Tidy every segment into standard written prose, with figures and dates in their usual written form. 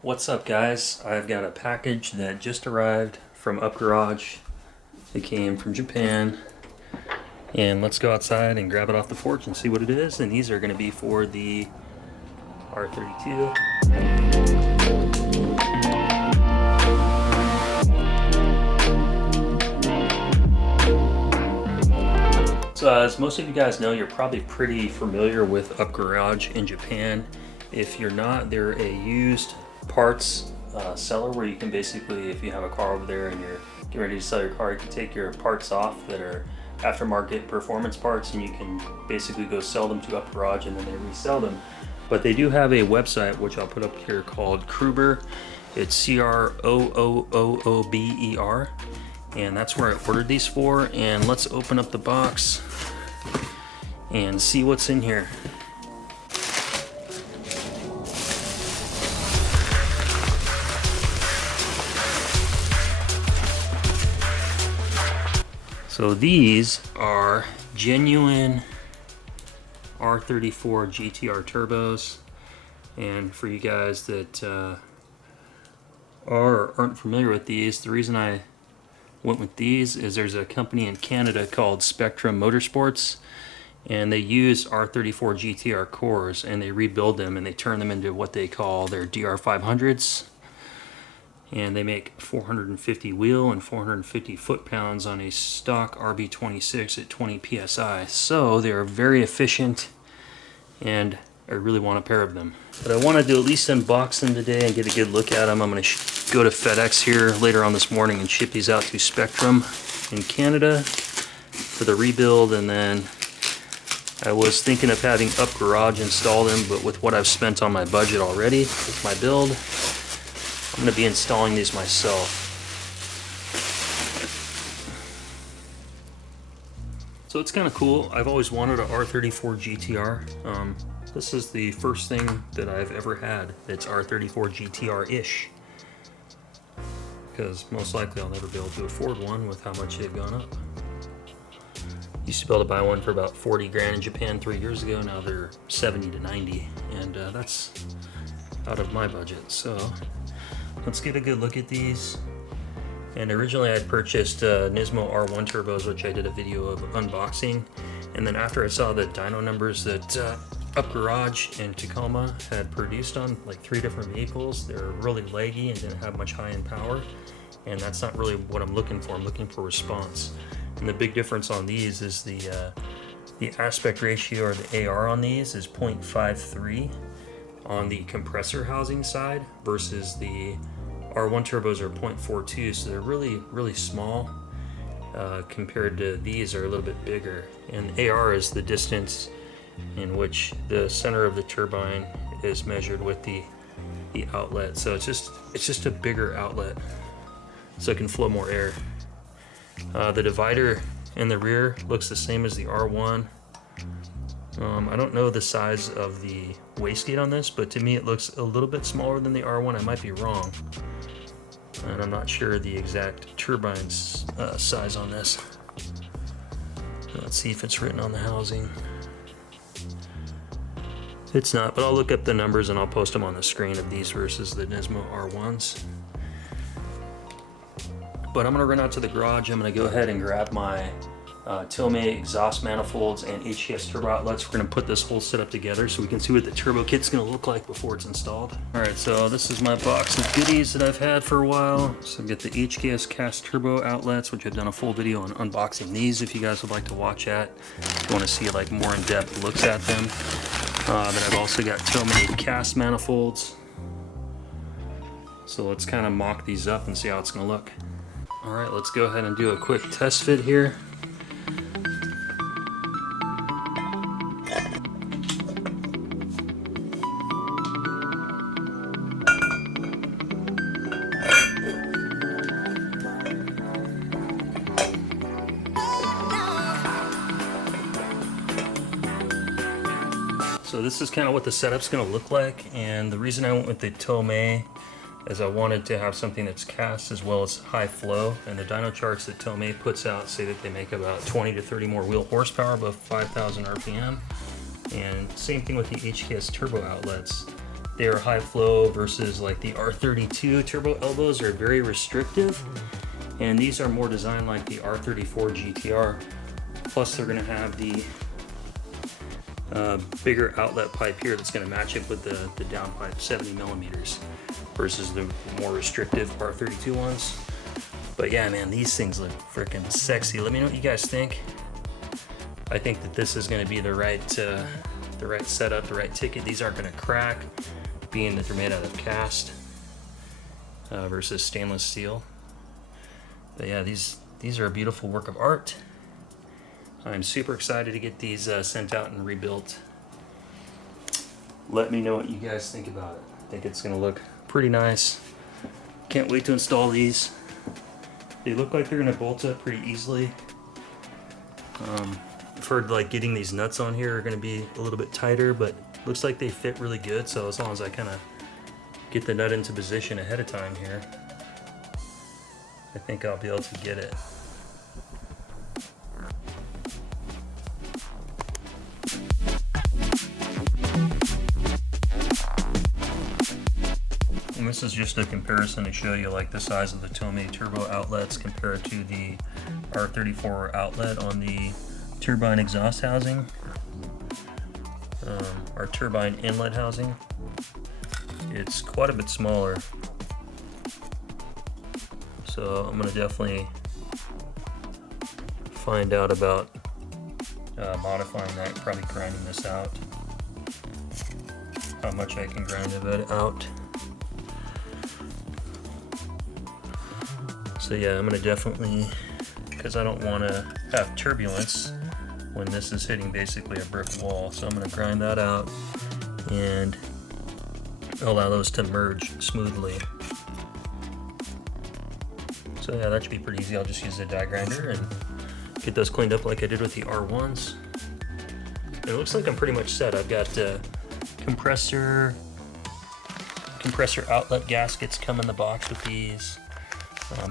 What's up, guys? I've got a package that just arrived from Up Garage. It came from Japan, and let's go outside and grab it off the porch and see what it is. And these are going to be for the R32. So as most of you guys know, you're probably pretty familiar with Up Garage in Japan. If you're not, they're a used parts seller where you can basically, if you have a car over there and you're getting ready to sell your car, you can take your parts off that are aftermarket performance parts and you can basically go sell them to Up Garage and then they resell them. But they do have a website, which I'll put up here, called Kroober. It's Croober, and that's where I ordered these for. And let's open up the box and see what's in here. So these are genuine R34 GTR turbos, and for you guys that are or aren't familiar with these, the reason I went with these is there's a company in Canada called Spectrum Motorsports, and they use R34 GTR cores and they rebuild them and they turn them into what they call their DR500s. And they make 450 wheel and 450 foot-pounds on a stock rb26 at 20 psi. So they are very efficient, and I really want a pair of them. But I wanted to at least unbox them today and get a good look at them. I'm going to go to FedEx here later on this morning and ship these out to Spectrum in Canada for the rebuild. And then I was thinking of having Up Garage install them, but with what I've spent on my budget already with my build, I'm going to be installing these myself. So it's kind of cool. I've always wanted a R34 GTR. This is the first thing that I've ever had that's R34 GTR-ish. Because most likely I'll never be able to afford one with how much they've gone up. Used to be able to buy one for about 40 grand in Japan 3 years ago. Now they're 70 to 90, and that's out of my budget. So let's get a good look at these. And originally I'd purchased Nismo R1 turbos, which I did a video of unboxing. And then after I saw the dyno numbers that Up Garage and Tacoma had produced on like 3 different vehicles, they were really laggy and didn't have much high-end power. And that's not really what I'm looking for. I'm looking for response. And the big difference on these is the aspect ratio, or the AR on these, is 0.53 on the compressor housing side versus the R1 turbos are 0.42, so they're really small compared to these are a little bit bigger. And AR is the distance in which the center of the turbine is measured with the outlet. So it's just a bigger outlet, so it can flow more air. The divider in the rear looks the same as the R1. I don't know the size of the wastegate on this, but to me it looks a little bit smaller than the R1. I might be wrong, and I'm not sure the exact turbine size on this. Let's see if it's written on the housing. It's not, but I'll look up the numbers and I'll post them on the screen of these versus the Nismo R1s. But I'm going to run out to the garage. I'm going to go ahead and grab my Tomei exhaust manifolds and HTS turbo outlets. We're going to put this whole setup together so we can see what the turbo kit's going to look like before it's installed. Alright, so this is my box of goodies that I've had for a while. So I've got the HKS cast turbo outlets, which I've done a full video on unboxing these if you guys would like to watch that, if you want to see like more in-depth looks at them. Then I've also got Tomei cast manifolds. So let's kind of mock these up and see how it's going to look. Alright, let's go ahead and do a quick test fit here. So this is kind of what the setup's going to look like, and the reason I went with the Tomei is I wanted to have something that's cast as well as high flow, and the dyno charts that Tomei puts out say that they make about 20 to 30 more wheel horsepower above 5,000 RPM. And same thing with the HKS turbo outlets. they are high flow versus like the R32 turbo elbows are very restrictive, and these are more designed like the R34 GTR. Plus they're going to have the bigger outlet pipe here that's going to match up with the downpipe 70 millimeters versus the more restrictive R32 ones. But yeah, man, these things look freaking sexy. Let me know what you guys think. I think that this is going to be the right setup, the right ticket. These aren't going to crack, being that they're made out of cast versus stainless steel. But yeah, these are a beautiful work of art. I'm super excited to get these sent out and rebuilt. Let me know what you guys think about it. I think it's going to look pretty nice. Can't wait to install these. They look like they're going to bolt up pretty easily. I've heard like getting these nuts on here are going to be a little bit tighter, but looks like they fit really good. So as long as I kind of get the nut into position ahead of time here, I think I'll be able to get it. And this is just a comparison to show you like the size of the Tomei turbo outlets compared to the R34 outlet on the turbine exhaust housing, our turbine inlet housing. It's quite a bit smaller, so I'm going to definitely find out about modifying that, probably grinding this out, how much I can grind of it out. So yeah, I'm going to definitely, because I don't want to have turbulence when this is hitting basically a brick wall. So I'm going to grind that out and allow those to merge smoothly. So yeah, that should be pretty easy. I'll just use the die grinder and get those cleaned up like I did with the R1s. And it looks like I'm pretty much set. I've got compressor outlet gaskets come in the box with these.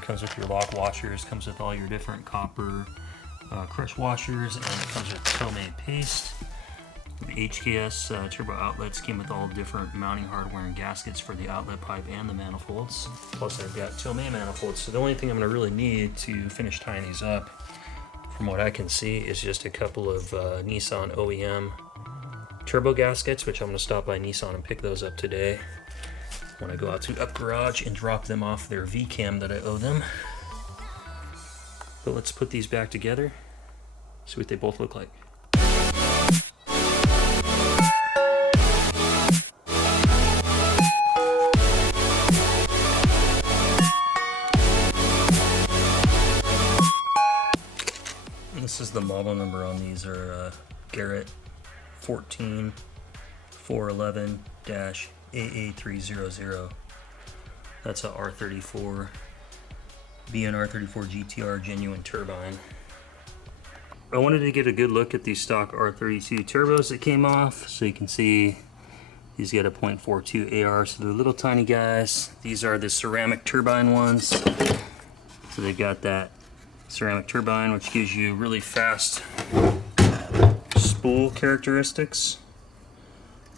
Comes with your lock washers, comes with all your different copper crush washers, and it comes with Tomei paste. The HKS turbo outlets came with all different mounting hardware and gaskets for the outlet pipe and the manifolds. Plus I've got Tomei manifolds, so the only thing I'm going to really need to finish tying these up, from what I can see, is just a couple of Nissan OEM turbo gaskets, which I'm going to stop by Nissan and pick those up today when I go out to Up Garage and drop them off their V-cam that I owe them. But let's put these back together, see what they both look like. And this is the model number on these, are Garrett 14411-AA300. That's a R34 R34 GTR genuine turbine. I wanted to get a good look at these stock R32 turbos that came off, so you can see these get a 0.42 AR, so they're little tiny guys. These are the ceramic turbine ones. So they've got that ceramic turbine, which gives you really fast spool characteristics.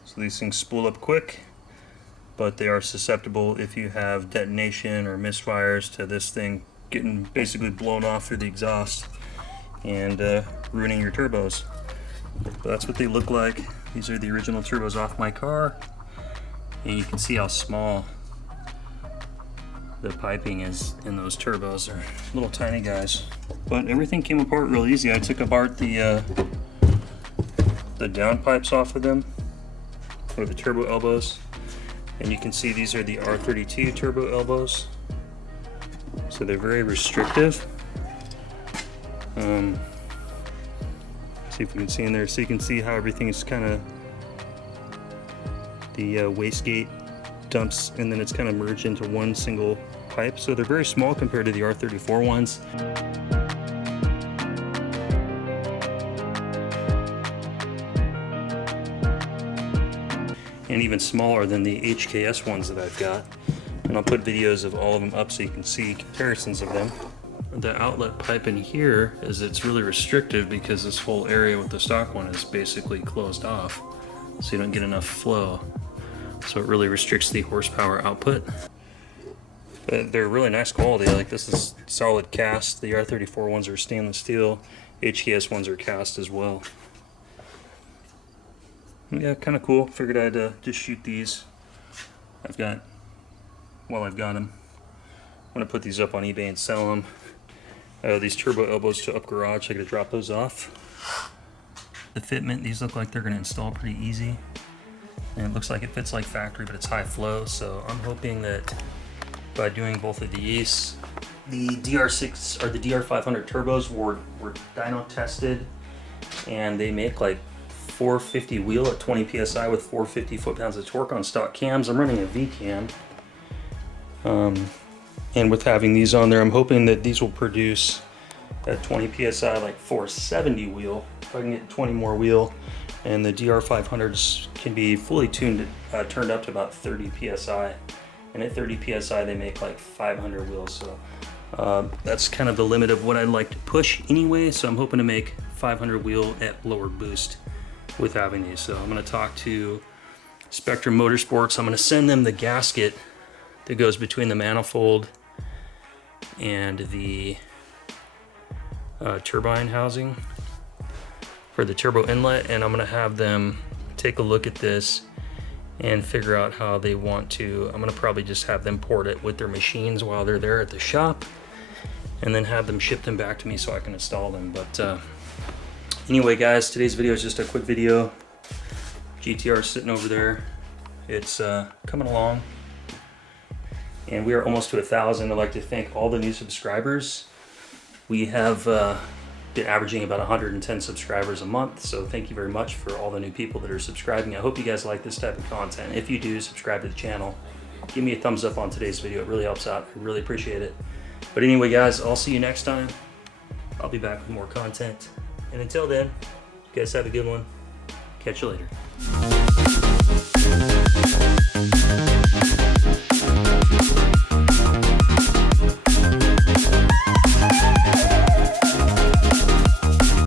So these things spool up quick, but they are susceptible if you have detonation or misfires to this thing getting basically blown off through the exhaust and ruining your turbos. But that's what they look like. These are the original turbos off my car, and you can see how small the piping is in those turbos. They're little tiny guys, but everything came apart real easy. I took apart the down pipes off of them, or the turbo elbows, and you can see these are the R32 turbo elbows, so they're very restrictive. See if we can see in there, so you can see how everything is kind of, the wastegate dumps and then it's kind of merged into one single pipe, so they're very small compared to the R34 ones. And even smaller than the HKS ones that I've got. And I'll put videos of all of them up so you can see comparisons of them. The outlet pipe in here it's really restrictive because this whole area with the stock one is basically closed off, so you don't get enough flow. so it really restricts the horsepower output. But they're really nice quality. Like, this is solid cast. The R34 ones are stainless steel. HKS ones are cast as well. Yeah, kind of cool. Figured I'd just shoot these. I've got them. I'm gonna put these up on eBay and sell them. These turbo elbows to up garage, I gotta drop those off. The fitment, these look like they're gonna install pretty easy. And it looks like it fits like factory, but it's high flow, so I'm hoping that by doing both of these, the DR6 or the DR500 turbos were dyno tested, and they make like 450 wheel at 20 psi with 450 foot-pounds of torque on stock cams. I'm running a V cam. And with having these on there, I'm hoping that these will produce at 20 psi like 470 wheel. If I can get 20 more wheel, and the DR500s can be fully tuned, turned up to about 30 psi. And at 30 psi, they make like 500 wheels. So that's kind of the limit of what I'd like to push anyway. So I'm hoping to make 500 wheel at lower boost with having these. So I'm going to talk to Spectrum Motorsports. I'm going to send them the gasket that goes between the manifold and the turbine housing for the turbo inlet, and I'm going to have them take a look at this and figure out how they want to. I'm going to probably just have them port it with their machines while they're there at the shop, and then have them ship them back to me so I can install them. But anyway, guys, today's video is just a quick video. GTR is sitting over there. It's coming along, and we are almost to 1,000. I'd like to thank all the new subscribers. We have been averaging about 110 subscribers a month, so thank you very much for all the new people that are subscribing. I hope you guys like this type of content. If you do, subscribe to the channel. Give me a thumbs up on today's video. It really helps out. I really appreciate it. But anyway, guys, I'll see you next time. I'll be back with more content. And until then, you guys have a good one. Catch you later.